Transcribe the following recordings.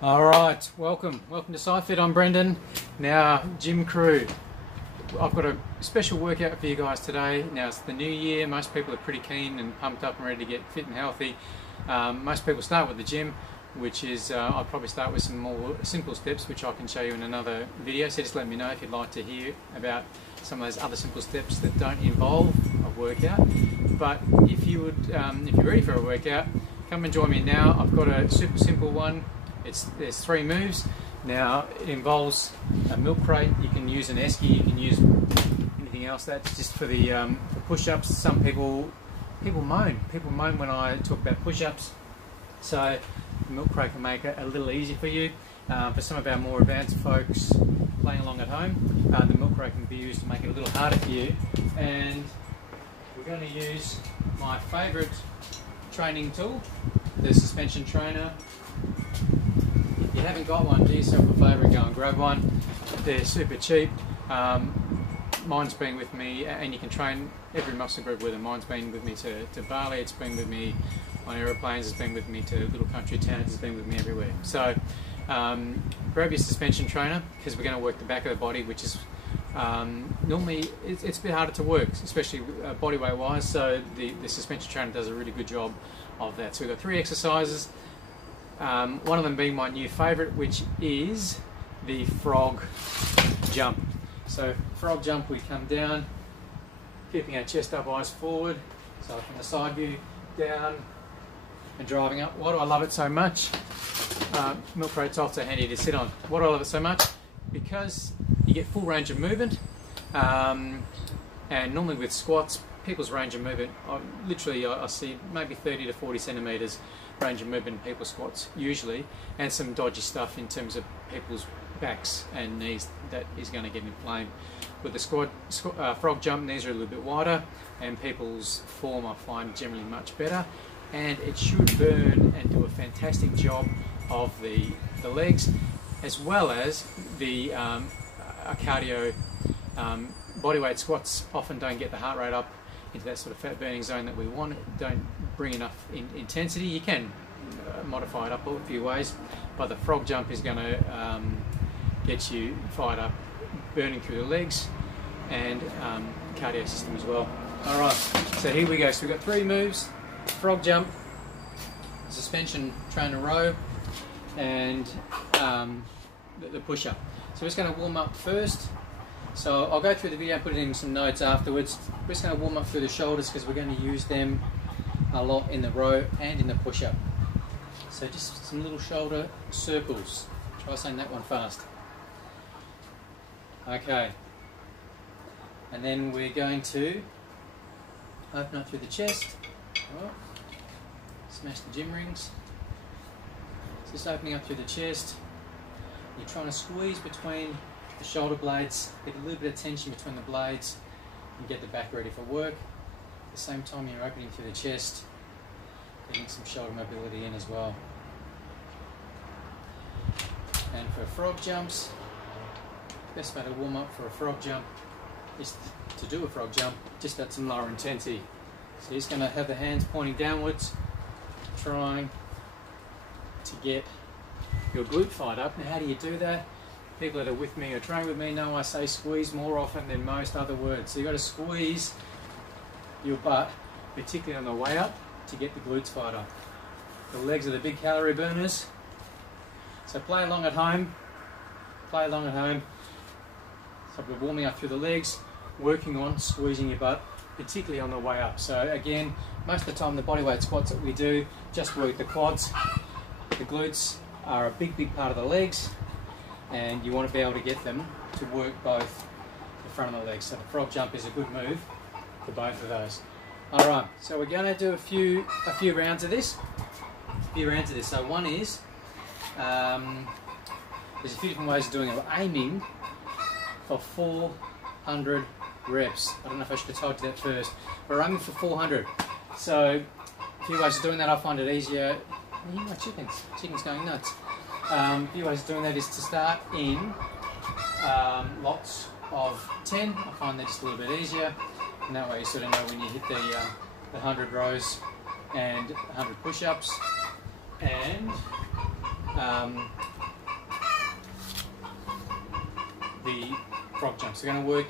Alright, welcome to SciFit. I'm Brendan. Now, gym crew, I've got a special workout for you guys today. Now, it's the new year. Most people are pretty keen and pumped up and ready to get fit and healthy. Most people start with the gym, which is, I'll probably start with some more simple steps, which I can show you in another video. So just let me know if you'd like to hear about some of those other simple steps that don't involve a workout. But if you're ready for a workout, come and join me now. I've got a super simple one. There's 3 moves. Now it involves a milk crate. You can use an esky. You can use anything else. That's just for the for push-ups. Some people moan. People moan when I talk about push-ups. So the milk crate can make it a little easier for you. For some of our more advanced folks playing along at home, the milk crate can be used to make it a little harder for you. And we're going to use my favourite training tool, the suspension trainer. If you haven't got one, do yourself a favour and go and grab one. They're super cheap. Mine's been with me, and you can train every muscle group with them. Mine's been with me to Bali, it's been with me on aeroplanes, it's been with me to little country towns, it's been with me everywhere. So grab your suspension trainer, because we're going to work the back of the body, which is normally it's a bit harder to work, especially body weight wise. So the suspension trainer does a really good job of that. So we've got 3 exercises. One of them being my new favourite, which is the frog jump. So frog jump, we come down, keeping our chest up, eyes forward. So from the side view, down and driving up. Why do I love it so much? Milk crate's also handy to sit on. Why do I love it so much? Because you get full range of movement, and normally with squats, people's range of movement, I see maybe 30 to 40 centimetres range of movement in people's squats usually, and some dodgy stuff in terms of people's backs and knees that is going to get inflamed. With the frog jump, knees are a little bit wider, and people's form I find generally much better, and it should burn and do a fantastic job of the legs, as well as the cardio. Bodyweight squats often don't get the heart rate up into that sort of fat burning zone that we want. Don't bring enough intensity. You can modify it up a few ways, but the frog jump is going to get you fired up, burning through the legs and cardio system as well. Alright, so here we go. So we've got 3 moves: frog jump, suspension trainer row, and the push-up. So we're just going to warm up first. So I'll go through the video and put it in some notes afterwards. We're just going to warm up through the shoulders because we're going to use them a lot in the row and in the push-up. So just some little shoulder circles. Try saying that one fast. Okay. And then we're going to open up through the chest. Oh. Smash the gym rings. So just opening up through the chest. You're trying to squeeze between the shoulder blades, get a little bit of tension between the blades and get the back ready for work. At the same time you're opening through the chest, getting some shoulder mobility in as well. And for frog jumps, best way to warm up for a frog jump is to do a frog jump just at some lower intensity. So you're just going to have the hands pointing downwards, trying to get your glute fired up. Now how do you do that? People that are with me or train with me know I say squeeze more often than most other words. So you've got to squeeze your butt, particularly on the way up, to get the glutes fired up. The legs are the big calorie burners. So play along at home. Play along at home. So we're warming up through the legs, working on squeezing your butt, particularly on the way up. So again, most of the time the bodyweight squats that we do just work the quads. The glutes are a big part of the legs, and you want to be able to get them to work both the front of the legs. So the frog jump is a good move for both of those. Alright, so we're going to do a few rounds of this. So one is, there's a few different ways of doing it. We're aiming for 400 reps. I don't know if I should have told you that first. We're aiming for 400. So a few ways of doing that. I find it easier. You know, chicken's going nuts. A few ways of doing that is to start in lots of 10. I find that just a little bit easier, and that way you sort of know when you hit the 100 rows and 100 push-ups. And the frog jumps. We're going to work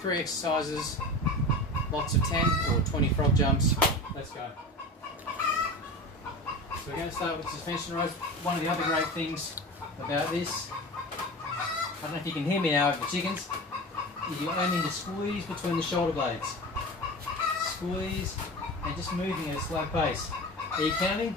3 exercises, lots of 10 or 20 frog jumps. Let's go. So we're going to start with suspension ropes. One of the other great things about this, I don't know if you can hear me now over the chickens, is you only need to squeeze between the shoulder blades. Squeeze and just moving at a slow pace. Are you counting?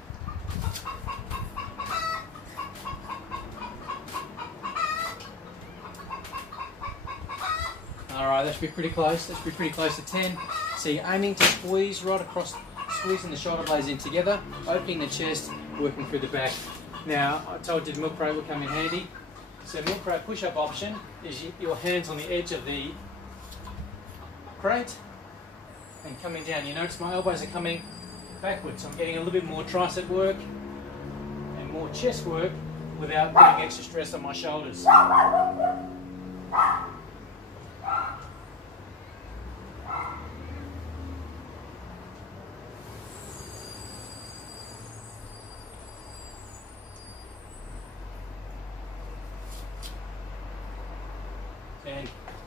Alright, that should be pretty close. That should be pretty close to 10. So you're aiming to squeeze right across, squeezing the shoulder blades in together, opening the chest, working through the back. Now, I told you the milk crate will come in handy. So milk crate push-up option is your hands on the edge of the crate and coming down. You notice my elbows are coming backwards. I'm getting a little bit more tricep work and more chest work without putting extra stress on my shoulders.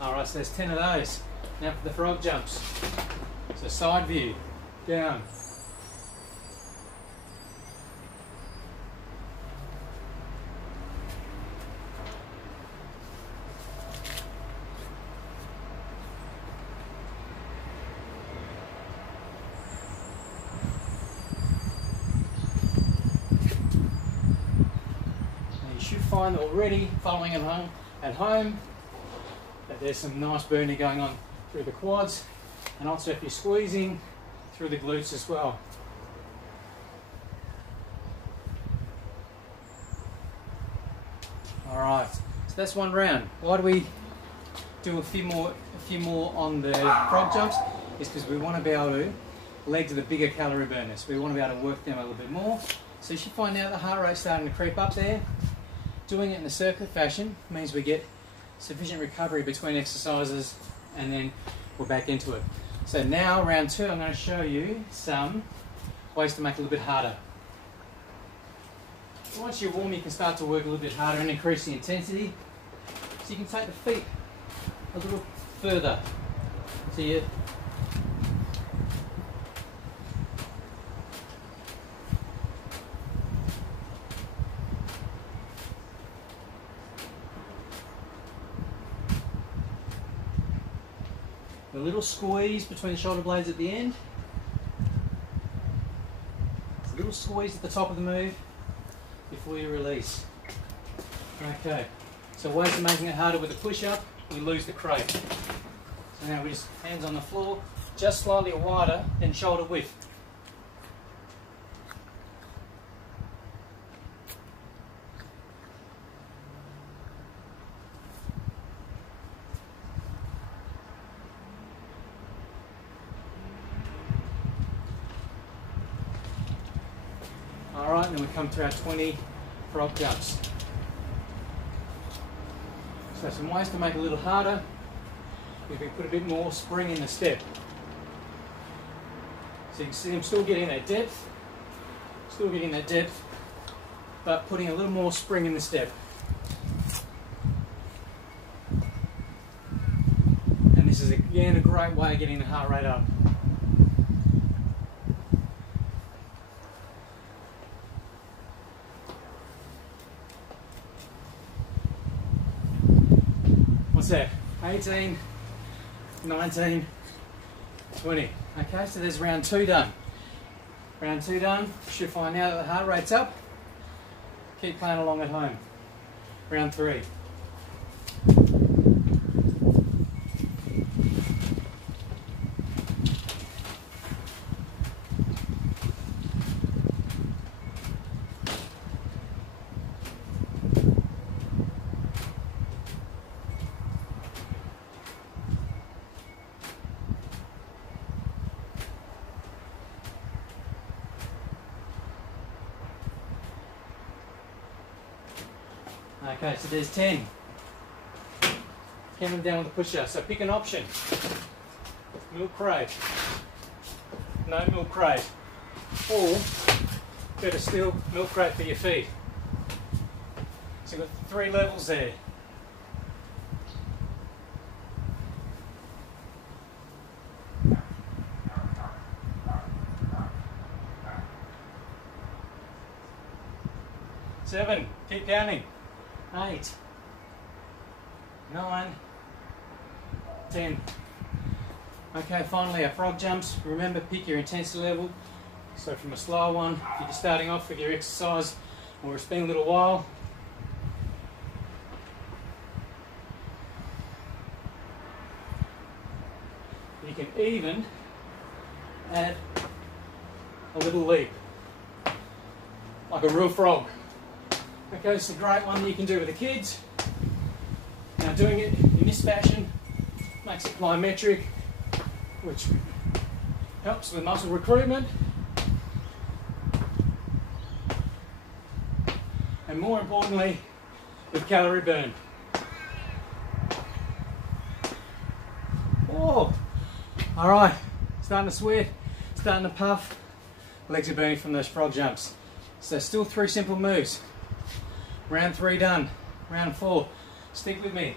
Alright, so there's 10 of those. Now for the frog jumps. So side view, down. Now you should find already following along at home that there's some nice burning going on through the quads, and also if you're squeezing through the glutes as well. Alright, so that's one round. Why do we do a few more on the frog jumps? Is because we want to be able to, legs are the bigger calorie burners. We want to be able to work them a little bit more. So you should find out the heart rate starting to creep up there. Doing it in a circular fashion means we get sufficient recovery between exercises and then we're back into it. So now round 2, I'm going to show you some ways to make it a little bit harder. Once you're warm, you can start to work a little bit harder and increase the intensity. So you can take the feet a little further. So you a little squeeze between the shoulder blades at the end. It's a little squeeze at the top of the move before you release. Okay, so ways of making it harder with a push-up, we lose the crate. So now we just hands on the floor, just slightly wider than shoulder width. Alright, then we come to our 20 frog jumps. So some ways to make it a little harder. We can put a bit more spring in the step. So you can see I'm still getting that depth, but putting a little more spring in the step. And this is again a great way of getting the heart rate up. What's that? 18, 19, 20. Okay, so there's round 2 done. Round 2 done. Should find now that the heart rate's up. Keep playing along at home. Round 3. Okay, so there's 10. Count them down with a push-up. So pick an option. Milk crate. No milk crate. Or, better still, milk crate for your feet. So you've got 3 levels there. 7, keep counting. 8, 9, 10. Okay, finally our frog jumps. Remember, pick your intensity level. So from a slow one, if you're starting off with your exercise or it's been a little while, you can even add a little leap, like a real frog. Okay, it's a great one that you can do with the kids. Now doing it in this fashion makes it plyometric, which helps with muscle recruitment. And more importantly, with calorie burn. Oh, all right, starting to sweat, starting to puff. Legs are burning from those frog jumps. So still 3 simple moves. Round 3 done. Round 4. Stick with me.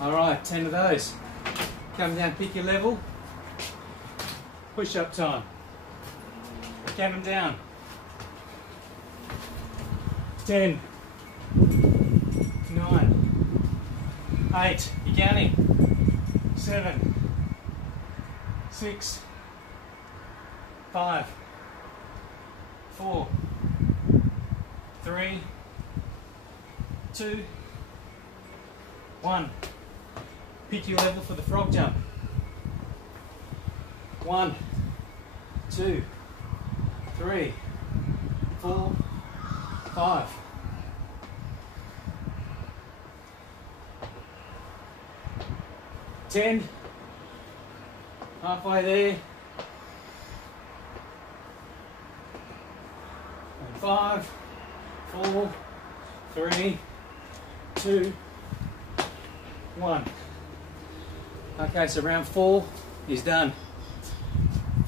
Alright, 10 of those. Come down, pick your level. Push up time. Count them down. 10, 9, 8, you're counting. 7, 6, 5, 4, 3, 2, 1. Pick your level for the frog jump. 1, 2, 3, 4, 5. Ten. Halfway there. And 5, 4, 3, 2, 1. Okay, so round 4 is done.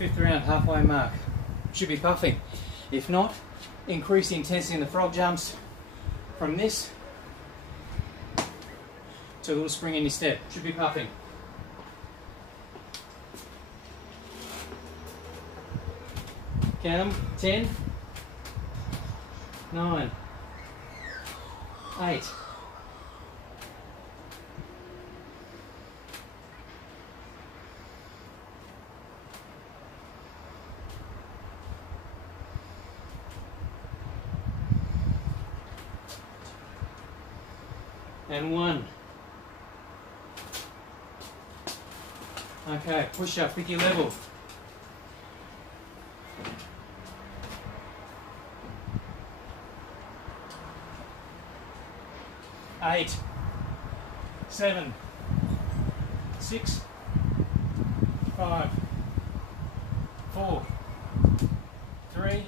5th round, halfway mark. Should be puffing. If not, increase the intensity in the frog jumps from this to a little spring in your step. Should be puffing. Count them. 10, 9, 8, 1. Okay, push up, pick your level. 8, 7, 6, 5, 4, 3,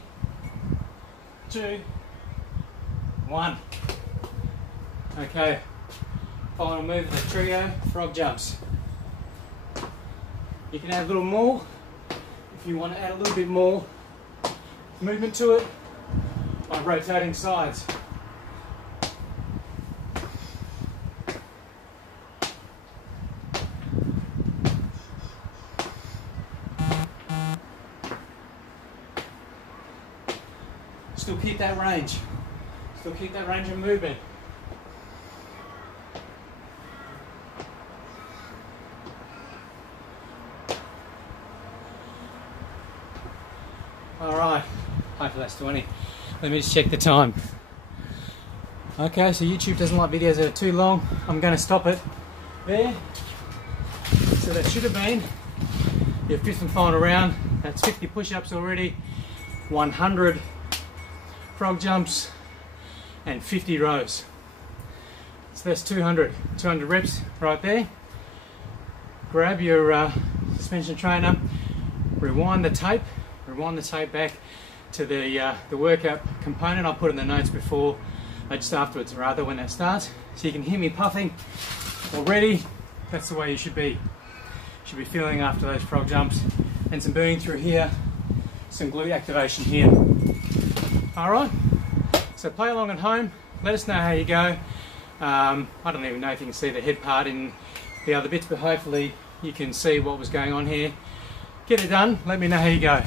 2, 1. Okay, final move of the trio, frog jumps. You can add a little more if you want to add a little bit more movement to it by rotating sides. Still keep that range. Still keep that range of movement. Alright, hopefully that's 20. Let me just check the time. Okay, so YouTube doesn't like videos that are too long. I'm going to stop it there. So that should have been your 5th and final round. That's 50 push-ups already, 100 frog jumps, and 50 rows. So that's 200 reps right there. Grab your suspension trainer, rewind the tape back to the workout component I put in the notes before. just afterwards rather, when that starts. So you can hear me puffing already. That's the way you should be. You should be feeling after those frog jumps, and some burning through here, some glute activation here. Alright, so play along at home, let us know how you go. I don't even know if you can see the head part in the other bits, but hopefully you can see what was going on here. Get it done, let me know how you go.